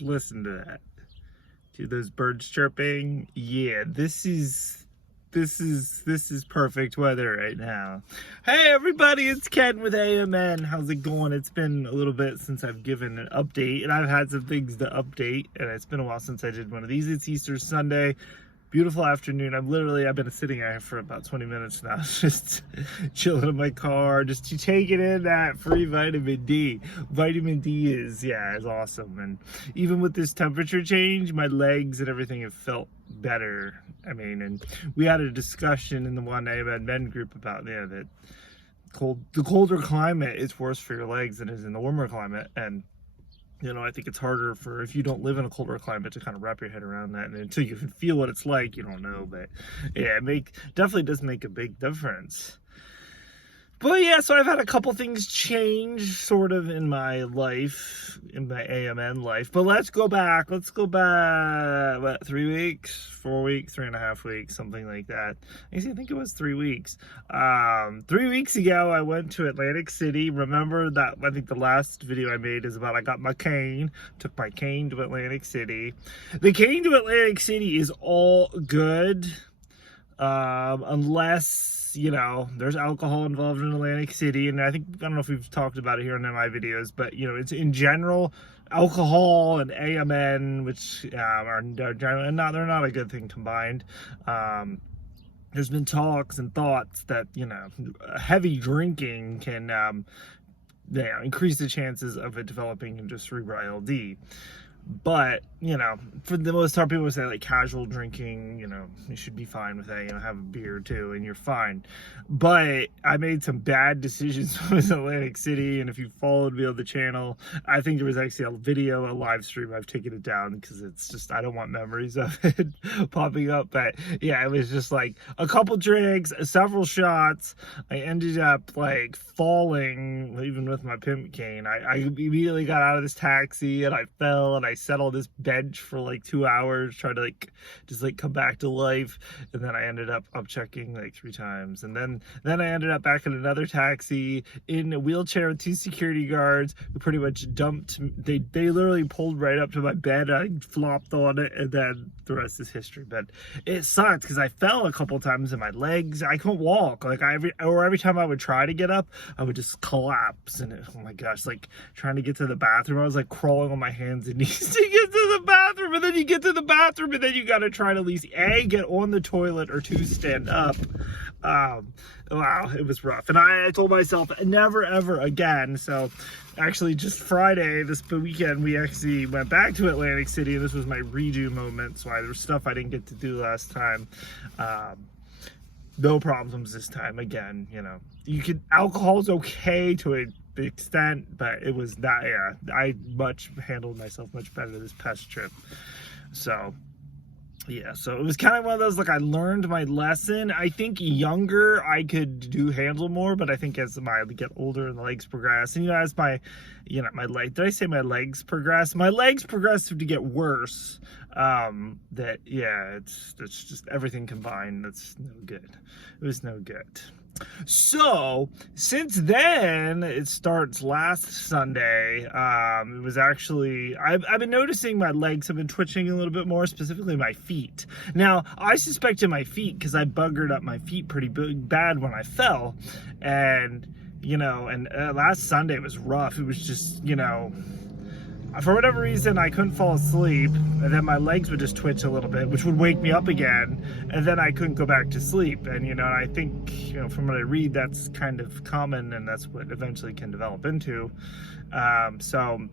Listen to that. To those birds chirping. Yeah, this is perfect weather right now. Hey everybody, it's Ken with AMN. How's it going? It's been a little bit since I've given an update, and I've had some things to update, and it's been a while since I did one of these. It's Easter Sunday. Beautiful afternoon. I've been sitting here for about 20 minutes now, just chilling in my car, just taking in that free vitamin D. Vitamin D is awesome. And even with this temperature change, my legs and everything have felt better. I mean, and we had a discussion in the one AMN group about that the colder climate is worse for your legs than it is in the warmer climate. And I think it's harder if you don't live in a colder climate to kind of wrap your head around that. And until you can feel what it's like, you don't know. But yeah, definitely does make a big difference. But yeah, so I've had a couple things change sort of in my life, in my AMN life. But let's go back, what, 3 weeks, 4 weeks, 3.5 weeks, something like that. I think it was 3 weeks. 3 weeks ago, I went to Atlantic City. Remember that, I think the last video I made is about I got my cane, took my cane to Atlantic City. The cane to Atlantic City is all good, unless there's alcohol involved in Atlantic City, and I don't know if we've talked about it here in my videos, but it's in general, alcohol and AMN, which are generally they're not a good thing combined. There's been talks and thoughts that heavy drinking can increase the chances of it developing into cerebral ILD. But for the most part, people say like casual drinking, you should be fine with that. Have a beer too and you're fine. But I made some bad decisions with Atlantic City, and if you followed me on the channel, I think there was actually a live stream. I've taken it down because it's just, I don't want memories of it popping up. But yeah, it was just like a couple drinks, several shots. I ended up like falling, even with my pimp cane. I immediately got out of this taxi and I fell, and I sat on this bench for like 2 hours trying to just come back to life. And then I ended up checking like 3 times, and then I ended up back in another taxi in a wheelchair with 2 security guards who pretty much dumped. They literally pulled right up to my bed. I flopped on it, and then the rest is history. But it sucked because I fell a couple times and my legs, I couldn't walk. Like every time I would try to get up, I would just collapse. And oh my gosh, like trying to get to the bathroom, I was like crawling on my hands and knees to get to the bathroom. And then you get to the bathroom, and then you got to try to at least get on the toilet, or 2, stand up. Wow, it was rough. And I told myself never ever again. So actually just Friday, this weekend, we actually went back to Atlantic City, and this was my redo moment. So there was stuff I didn't get to do last time. No problems this time. Again, alcohol's okay to a big extent, but it was not, I handled myself much better this past trip. So yeah, so it was kind of one of those, like, I learned my lesson. I think younger I could handle more, but I think as I get older and the legs progress, and as my legs progress? My legs progress to get worse. It's just everything combined. That's no good. It was no good. So since then, it starts last Sunday. It was actually, I've been noticing my legs have been twitching a little bit more, specifically my feet. Now, I suspected my feet because I buggered up my feet pretty bad when I fell. And, last Sunday was rough. It was just, for whatever reason, I couldn't fall asleep, and then my legs would just twitch a little bit, which would wake me up again, and then I couldn't go back to sleep. And, I think, from what I read, that's kind of common, and that's what eventually can develop into. So,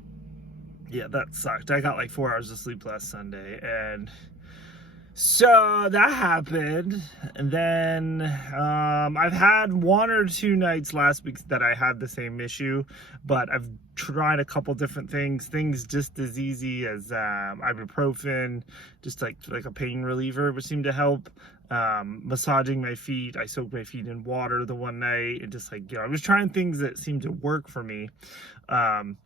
yeah, that sucked. I got like 4 hours of sleep last Sunday, and so that happened. And then I've had 1 or 2 nights last week that I had the same issue, but I've tried a couple different things just as easy as ibuprofen, just like a pain reliever, which seemed to help. Massaging my feet. I soaked my feet in water the one night, and just I was trying things that seemed to work for me. And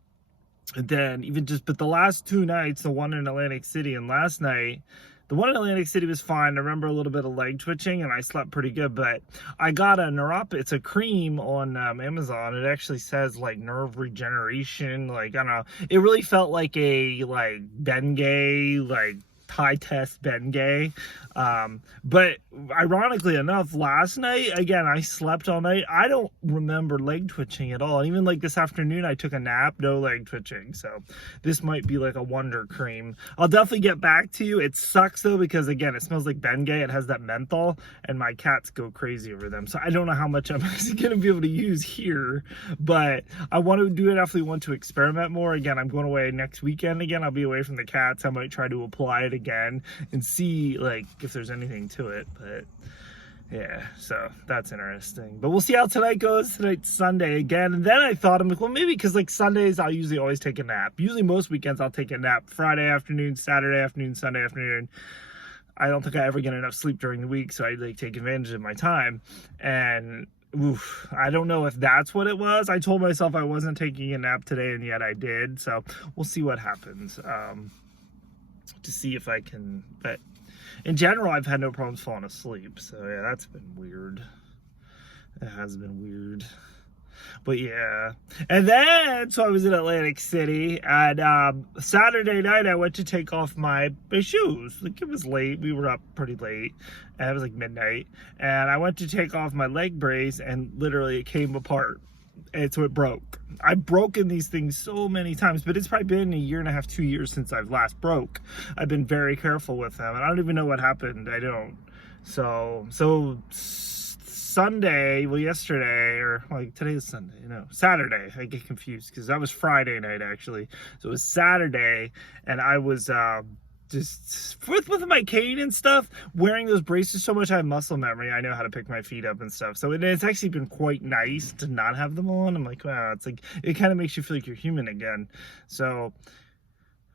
then but the last 2 nights, the one in Atlantic City and last night, The one in Atlantic City was fine. I remember a little bit of leg twitching, and I slept pretty good. But I got a neuropathy. It's a cream on Amazon. It actually says like nerve regeneration. Like, I don't know. It really felt like a like Bengay, like high test Bengay. But ironically enough, last night, again, I slept all night. I don't remember leg twitching at all. And even like this afternoon, I took a nap, no leg twitching. So this might be like a wonder cream. I'll definitely get back to you. It sucks though, because again, it smells like Bengay. It has that menthol, and my cats go crazy over them. So I don't know how much I'm actually going to be able to use here, but I want to do it. Definitely want to experiment more. Again, I'm going away next weekend again. I'll be away from the cats. I might try to apply it again and see like if there's anything to it. But yeah, so that's interesting. But we'll see how tonight goes. Tonight's Sunday again. And then I thought, I'm like, well, maybe because like Sundays, I'll usually always take a nap. Usually most weekends, I'll take a nap. Friday afternoon, Saturday afternoon, Sunday afternoon. I don't think I ever get enough sleep during the week, so I like take advantage of my time. And oof, I don't know if that's what it was. I told myself I wasn't taking a nap today, and yet I did. So we'll see what happens to see if I can. But in general, I've had no problems falling asleep. So yeah, that's been weird. It has been weird. But yeah, and then so I was in Atlantic City, and Saturday night I went to take off my shoes. Like, it was late, we were up pretty late, and it was like midnight, and I went to take off my leg brace, and literally it came apart, and so it broke. I've broken these things so many times, but it's probably been a year and a half, 2 years since I've last broke. I've been very careful with them, and I don't even know what happened. I don't. So Sunday, well, yesterday, or like today is Sunday, Saturday. I get confused because that was Friday night actually. So it was Saturday, and I was just with my cane and stuff, wearing those braces so much. I have muscle memory. I know how to pick my feet up and stuff. So it's actually been quite nice to not have them on. I'm like, wow, it's like it kind of makes you feel like you're human again. So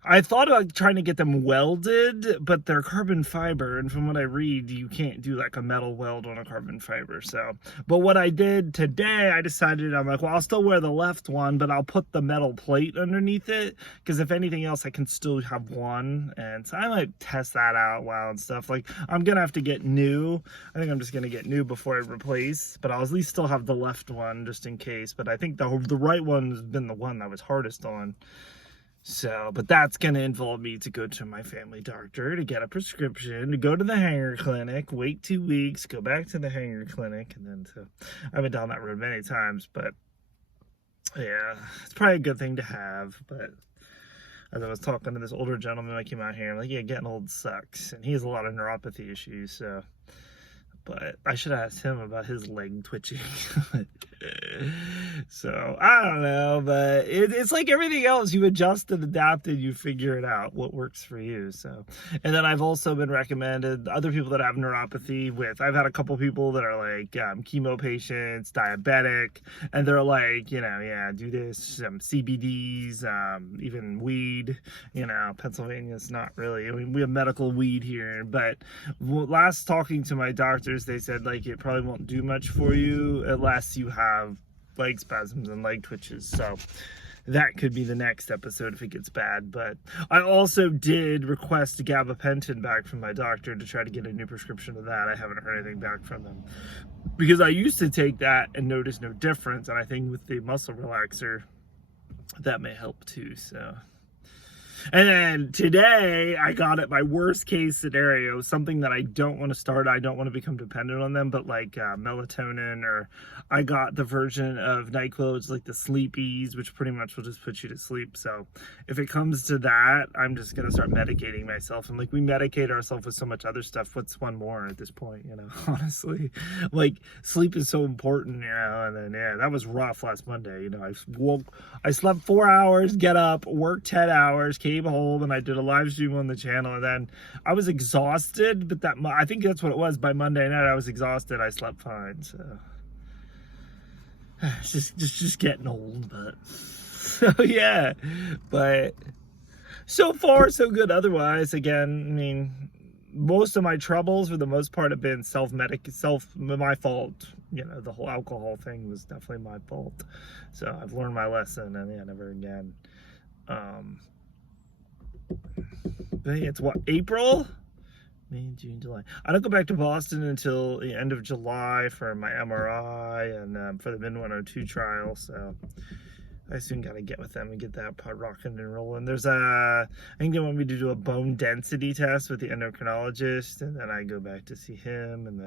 I thought about trying to get them welded, but they're carbon fiber, and from what I read, you can't do like a metal weld on a carbon fiber. So, but what I did today, I decided, I'm like, well, I'll still wear the left one, but I'll put the metal plate underneath it, because if anything else, I can still have one. And so I might test that out while and stuff. Like, I'm gonna have to get new. I think I'm just gonna get new before I replace, but I'll at least still have the left one just in case. But I think the right one has been the one that was hardest on. So, but that's going to involve me to go to my family doctor to get a prescription, to go to the hanger clinic, wait 2 weeks, go back to the hanger clinic, and then I've been down that road many times, but yeah, it's probably a good thing to have. But as I was talking to this older gentleman that came out here, I'm like, yeah, getting old sucks, and he has a lot of neuropathy issues, so. But I should ask him about his leg twitching. So, I don't know, but it's like everything else. You adjust and adapt and you figure it out, what works for you. So, and then I've also been recommended other people that have neuropathy with. I've had a couple people that are like chemo patients, diabetic, and they're like, yeah, do this, CBDs, even weed. Pennsylvania's not really, I mean, we have medical weed here, but last talking to my doctors, they said like it probably won't do much for you unless you have leg spasms and leg twitches. So that could be the next episode if it gets bad. But I also did request gabapentin back from my doctor to try to get a new prescription of that. I haven't heard anything back from them, because I used to take that and notice no difference, and I think with the muscle relaxer that may help too. So, and then today I got it, my worst case scenario, something that I don't want to start. I don't want to become dependent on them, but like melatonin, or I got the version of NyQuil, it's like the Sleepies, which pretty much will just put you to sleep. So if it comes to that, I'm just going to start medicating myself. And like, we medicate ourselves with so much other stuff. What's one more at this point, honestly? Like, sleep is so important, and then, yeah, that was rough last Monday. I slept 4 hours, get up, work 10 hours, came home, and I did a live stream on the channel, and then I was exhausted, but I think that's what it was. By Monday night, I was exhausted. I slept fine, so it's just getting old. But so yeah, but so far so good otherwise. Again, I mean, most of my troubles for the most part have been my fault. The whole alcohol thing was definitely my fault, so I've learned my lesson, and yeah, never again. But it's what, April? May, June, July. I don't go back to Boston until the end of July for my MRI and for the Min 102 trial, so I soon got to get with them and get that part rocking and rolling. There's I think they want me to do a bone density test with the endocrinologist, and then I go back to see him, and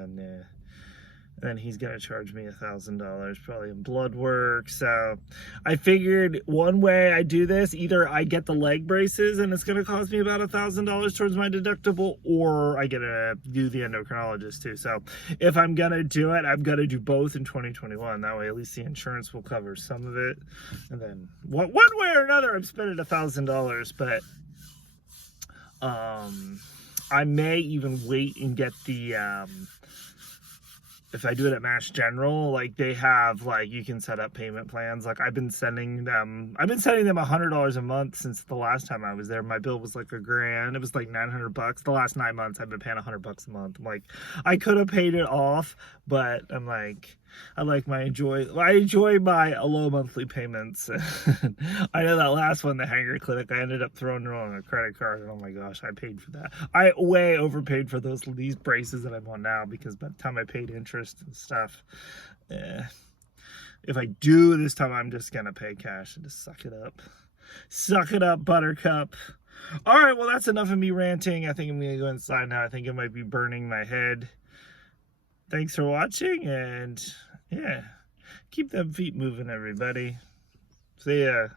then he's gonna charge me $1,000 probably in blood work. So I figured one way I do this, either I get the leg braces and it's gonna cost me about $1,000 towards my deductible, or I get to do the endocrinologist too. So if I'm gonna do it, I'm gonna do both in 2021. That way at least the insurance will cover some of it. And then one way or another, I'm spending $1,000, but I may even wait and get the if I do it at Mass General, like they have, like, you can set up payment plans. Like I've been sending them $100 a month since the last time I was there. My bill was like $1,000. It was like $900. The last 9 months I've been paying $100 a month. I'm like, I could have paid it off, but I'm like, I enjoy my low monthly payments. I know that last one, the hanger clinic, I ended up throwing it on a credit card, and oh my gosh, I paid for that. I way overpaid for these braces that I'm on now, because by the time I paid interest and stuff, if I do this time, I'm just gonna pay cash and just suck it up, buttercup. All right, well, that's enough of me ranting. I think I'm gonna go inside now. I think it might be burning my head. Thanks for watching, and yeah, keep them feet moving, everybody. See ya.